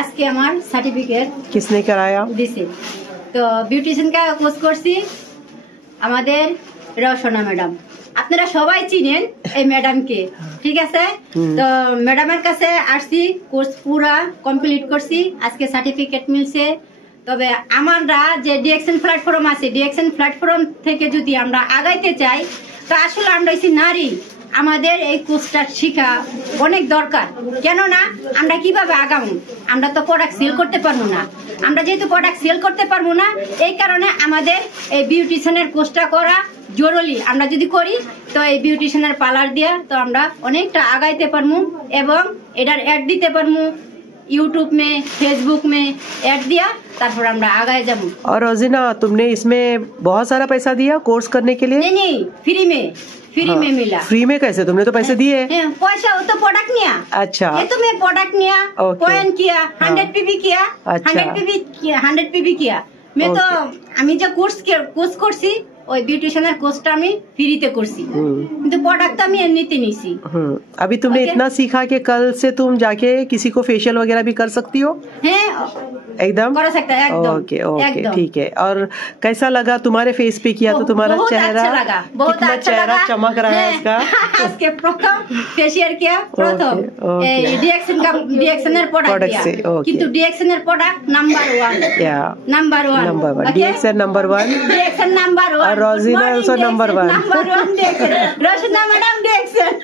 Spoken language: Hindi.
আজকে আমার সার্টিফিকেট किसने कराया? দিছে। তো বিউটিশিয়ান কা কোর্স করছি আমাদের রওশনা ম্যাডাম। আপনারা সবাই চিনেন এই ম্যাডামকে, ঠিক আছে? তো ম্যাডামের কাছে আসছি, কোর্স পুরা কমপ্লিট করছি, আজকে সার্টিফিকেট মিলছে। তবে আমরা যে ডিএক্সএন প্ল্যাটফর্ম আছে, ডিএক্সএন প্ল্যাটফর্ম থেকে যদি আমরা আগাইতে চাই, তো আসলে আমরা হচ্ছি নারী, আমাদের এই কোর্সটা শিখা অনেক দরকার। কেননা আমরা কিভাবে আগামো? আমরা তো প্রোডাক্ট সেল করতে পারবো না। আমরা যেহেতু প্রোডাক্ট সেল করতে পারবো না, এই কারণে আমাদের এই বিউটিশিয়ানের কোর্সটা করা জরুরি। আমরা যদি করি তো এই বিউটিশিয়ানের পার্লার দিয়ে তো আমরা অনেকটা আগাইতে পারবো এবং এটার অ্যাড দিতে পারবো यूट्यूब में, फेसबुक में ऐड दिया, तारपर हमरा आगे जाबो। और रोजिना, तुमने इसमें बहुत सारा पैसा दिया कोर्स करने के लिए? नहीं, फ्री में मिला। फ्री में कैसे? तुमने तो पैसे दिए। पैसा वो तो प्रोडक्ट निया। अच्छा, ये तो मैं प्रोडक्ट निया, कॉइन किया, 100 पीबी किया, 100 पीबी किया। मैं तो আমি যে কোর্স করছি ওই বিউটিশিয়ানের কোর্সটা আমি ফ্রিতে করছি, কিন্তু প্রোডাক্ট আমি এমনিতে নিছি। अभी तुमने इतना सीखा कि कल से तुम जाके किसी को फेशियल वगैरह भी कर सकती हो? हैं, एकदम कर सकता है, एकदम। ओके ठीक है। और कैसा लगा तुम्हारे फेस पे किया तो तुम्हारा चेहरा? अच्छा लगा, बहुत कितना अच्छा चेहरा लगा, चमक रहा है इसका। আজকে প্রথম ফেশিয়াল কিয়া, প্রথম এই ডিএক্সএন এর প্রোডাক্ট দিয়া, কিন্তু ডিএক্সএন এর product number 1, number 1 DXN number 1, DXN number 1, और Rozina also number 1। Roshna madam DXN.